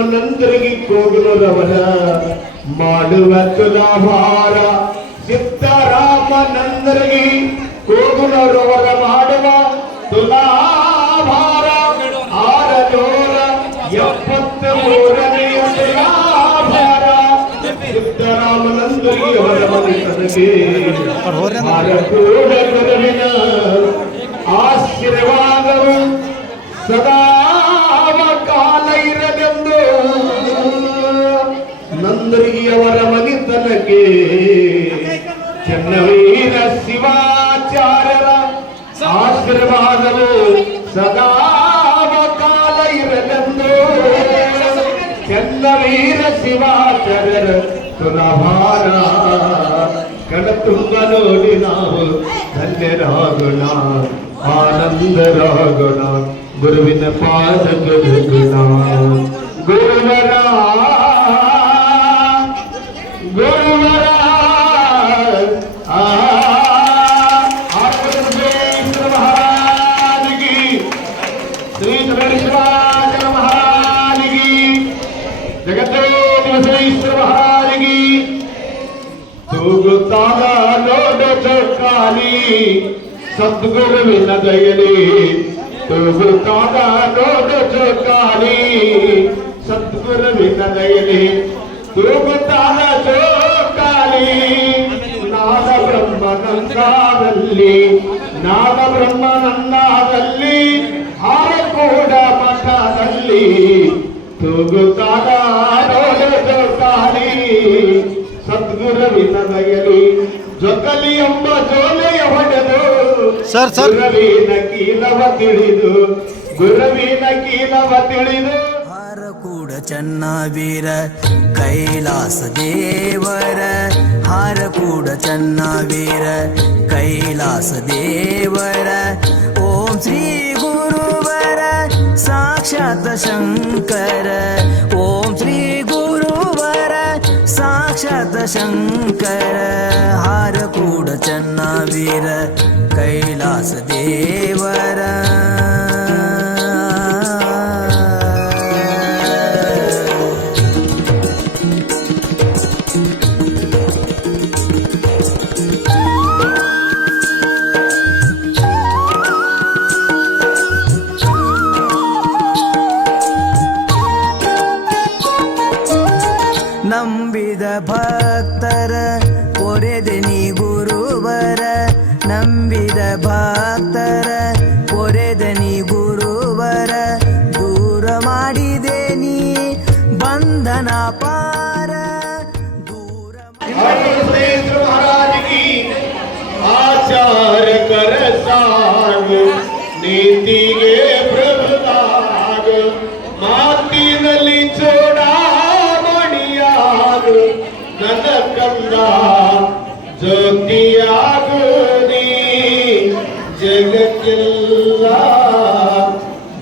ಸಿದ್ದರಾಮನಂದರಿಗೆ ಕೋಗಿಲರವರ ಮಾಡುವ ತುಲಾಭಾರ ಸಿದ್ದರಾಮನಂದರಿಗೆ ಕೋಗುಲರವರ ಮಾಡುವ ತುಲಾಭಾರ ಆರನೂರ ಎಪ್ಪತ್ತ ಮೂರನೆಯ ತುಲಾಭಾರ ಸಿದ್ದರಾಮನಂದರಿಗೆ ಅವರ ಮನೆತನಕ್ಕೆ ಭಾರತೂಡ വിശ്വാസമോ സദാവകാലയിരകന്തോ ചെന്ന വീര ശിവാചരർ തുറഭാര കടത്തുങ്കലോടി നാവ് ധന്യരാകുണ ആനന്ദരാകുണ ഗുരുവിനെ പാദ ഗുരുവിന ഗുരുവരാ. ತೂಗುತ್ತಾಗ ನೋಡ ಚೌಕಾಲಿ ಸದ್ಗುರುವಿನ ದಯಲಿ ತೂಗುತ್ತಾಗ ನೋಡ ಚೌಕಾಲಿ ಸದ್ಗುರುವಿನ ದಯಲಿ ತೂಗುತ್ತಾಗ ಚೌಕಾಲಿ ನಾದ ಬ್ರಹ್ಮನಂದಾದಲ್ಲಿ ನಾದ ಬ್ರಹ್ಮನಂದಾದಲ್ಲಿ ಹಾರಕೂಡ ಮಠದಲ್ಲಿ ತೂಗುತ್ತಾಗ ದಯಲಿ ಜೊಕಲಿ ಎಂಬ ಜೋಲೆಯ ಹೊಡೆದು ಸರ್, ಸರ್. ಗುರುವಿನ ಕೀಲವ ತಿಳಿದು ಗುರುವಿನ ಕೀಲವ ತಿಳಿದು. ಕೂಡ ಚೆನ್ನ ವೀರ ಕೈಲಾಸ ದೇವರ. ಹಾರಕೂಡ ಚನ್ನವೀರ ಕೈಲಾಸ ದೇವರ. ಓಂ ಶ್ರೀ ಗುರುವರ ಸಾಕ್ಷಾತ್ ಶಂಕರ. ಓಂ शङ्कर हारकूडचन्ना वीर कैलासदेवर ಪೊರೆದೆ ನೀ ಗುರುವರ, ನಂಬಿದ ಭಕ್ತರ ಪೊರೆದೆ ನೀ ಗುರುವರ, ದೂರ ಮಾಡಿದೆ ನೀ ಬಂಧನ ಪಾರ. ದೂರ ಆಚಾರ ಕರ ನೀತಿಗೆ ಜಗಕ್ಕೆಲ್ಲ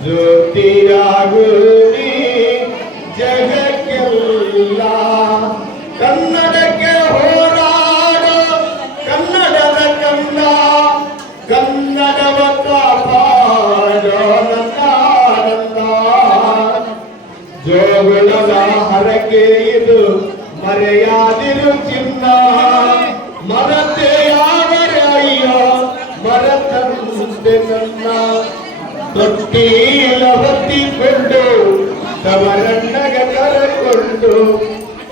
ಜ್ಯೋತಿಯಾಗು ನೀ ಜಗಕ್ಕೆಲ್ಲ ಕನ್ನಡಕ್ಕೆ ಹೋರಾಡೋ, ಕನ್ನಡದ ಕಂದ, ಕನ್ನಡವ ಕಾಪಾಡೋ ನನ್ನಾನಂದ ಜೋಗುಳದ ಹರಕೆ ಇದು ಮರೆಯಾದಿರು ಚಿನ್ನ. ತೊಟ್ಟಿಲ ಹೊತ್ತಿಕೊಂಡು ತವರಣ್ಣಗ ಕರೆಕೊಂಡು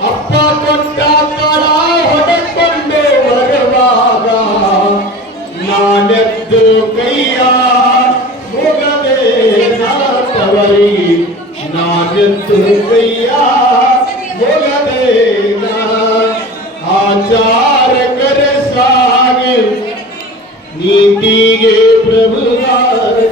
ಅಪ್ಪ ಕೊಟ್ಟ ಕಳ ಹೊಡೆಕೊಂಡು ಬರುವಾಗ ನಾನೆದ್ದು ಕೈಯ ಮುಗದೆ ನಾಟವರಿ ನಾನೆದ್ದು ಕೈಯ ಮುಗದೆ ಆಚಾರ ಕರೆ ಸಾಗಿ ನೀತಿಗೆ